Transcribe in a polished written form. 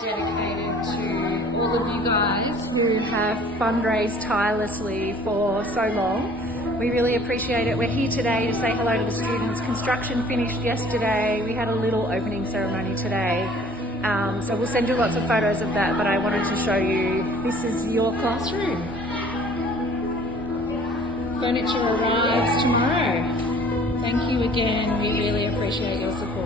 dedicated to all of you guys who have fundraised tirelessly for so long. We really appreciate it. We're here today to say hello to the students. Construction finished yesterday. We had a little opening ceremony today. So we'll send you lots of photos of that, but I wanted to show you, this is your classroom. Furniture arrives tomorrow. Thank you again. We really appreciate your support.